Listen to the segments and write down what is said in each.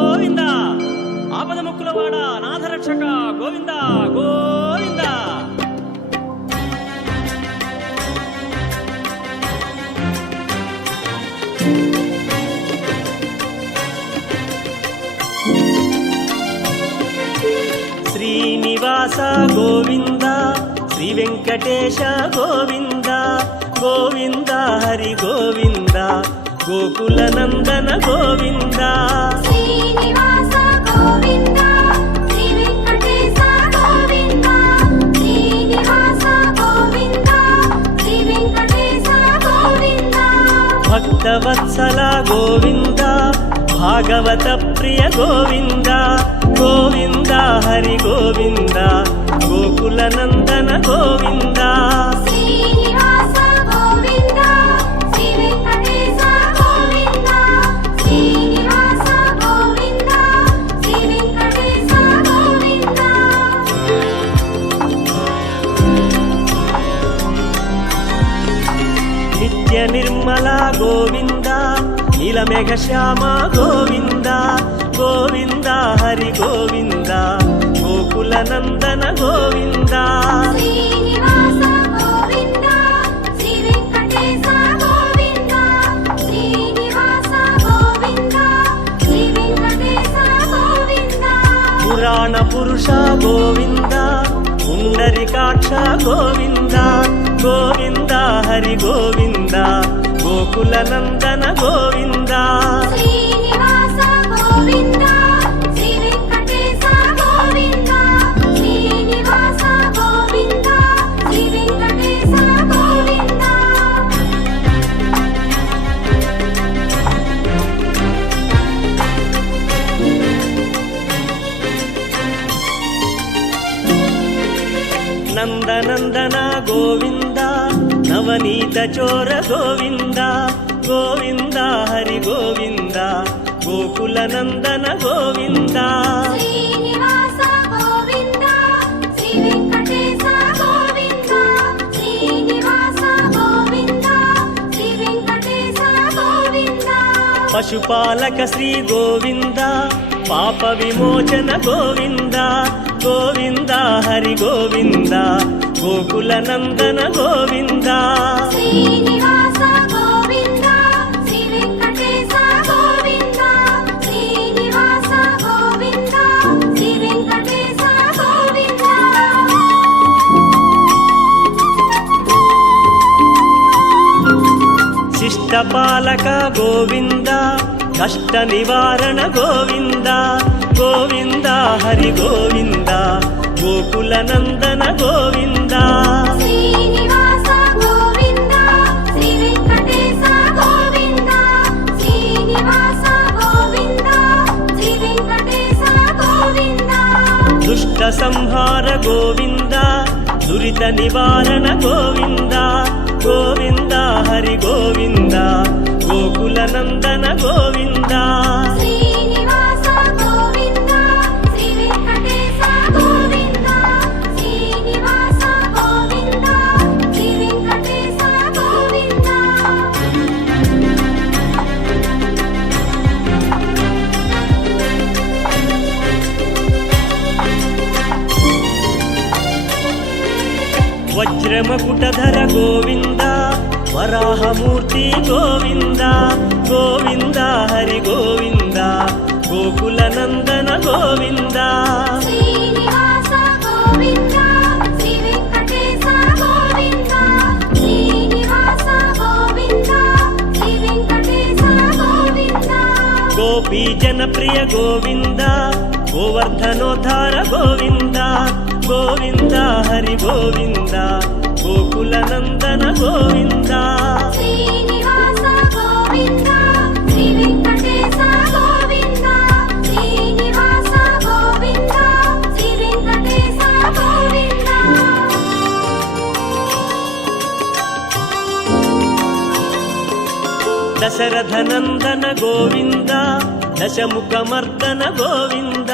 గోవింద ఆపద ముక్కులవాడ నాథరక్షక గోవింద గోవింద. శ్రీనివాస గోవింద శ్రీ వెంకటేశ గోవింద గోవింద హరి గోవింద గోకుల నందన గోవింద. శ్రీనివాస గోవింద శ్రీ వెంకటేశ గోవింద శ్రీనివాస గోవింద శ్రీ వెంకటేశ గోవింద. భక్తవత్సల గోవింద భాగవత ప్రియ గోవింద గోవింద హరి గోవింద గోకుల నందన గోవింద. శ్రీనివాస గోవింద శ్రీ వెంకటేశ గోవింద శ్రీనివాస గోవింద శ్రీ వెంకటేశ గోవింద. నిత్య నిర్మల గోవింద నీలమేఘ శ్యామ గోవింద గోవింద హరి గోవింద గోకుల నందన గోవింద. శ్రీనివాస గోవింద శ్రీ వెంకటేశ గోవింద శ్రీనివాస గోవింద శ్రీ వెంకటేశ గోవింద. పురాణ పురుష గోవింద పుండరికాక్ష గోవింద గోవింద హరి గోవింద గోకుల నందన గోవింద. శ్రీనివాస గోవింద శ్రీ వెంకటేశ గోవింద శ్రీనివాస గోవింద శ్రీ వెంకటేశ గోవింద. నందనందన గోవింద నవనీత చోర గోవింద గోవింద హరి గోవింద గోకుల నందన గోవింద. శ్రీనివాస గోవింద శ్రీ వెంకటేశ గోవింద శ్రీనివాస గోవింద శ్రీ వెంకటేశ గోవింద. పశుపాలక శ్రీ గోవింద పాప విమోచన గోవింద గోవింద హరి గోవింద గోకుల నందన గోవింద. శ్రీనివాస గోవింద శ్రీ వెంకటేశ గోవింద శ్రీనివాస గోవింద శ్రీ వెంకటేశ గోవింద. శిష్టపాలక గోవింద కష్ట నివారణ గోవింద గోవింద హరి గోవింద గోకుల నందన గోవింద. శ్రీనివాస గోవింద శ్రీ వెంకటేశ గోవింద శ్రీనివాస గోవింద శ్రీ వెంకటేశ గోవింద. దుష్ట సంహార గోవింద దురిత నివారణ గోవింద గోవింద హరి గోవింద గోకుల నందన గోవింద. శ్రీనివాస గోవింద శ్రీ వెంకటేశ గోవింద శ్రీనివాస గోవింద శ్రీ వెంకటేశ గోవింద. వజ్రమకుటధర గోవింద వరాహమూర్తి గోవింద గోవింద హరి గోవింద గోకుల నందన గోవింద. శ్రీనివాస గోవింద శ్రీ వెంకటేశ గోవింద శ్రీనివాస గోవింద శ్రీ వెంకటేశ గోవింద. గోపీ జనప్రియ గోవింద గోవర్ధనోద్ధార గోవింద గోవింద హరి గోవింద గోకుల నందన గోవింద. శ్రీనివాస గోవింద శ్రీ వెంకటేశ గోవింద శ్రీనివాస గోవింద శ్రీ వెంకటేశ గోవింద. దశరథ నందన గోవింద దశముఖమర్దన గోవింద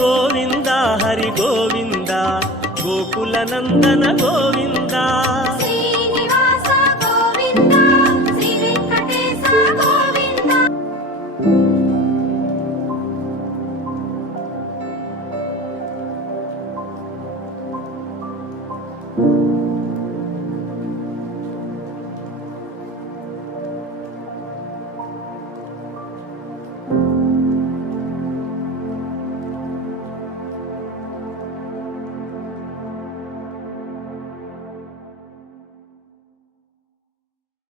గోవింద హరి గోవింద గోకుల నందన గోవింద. శ్రీ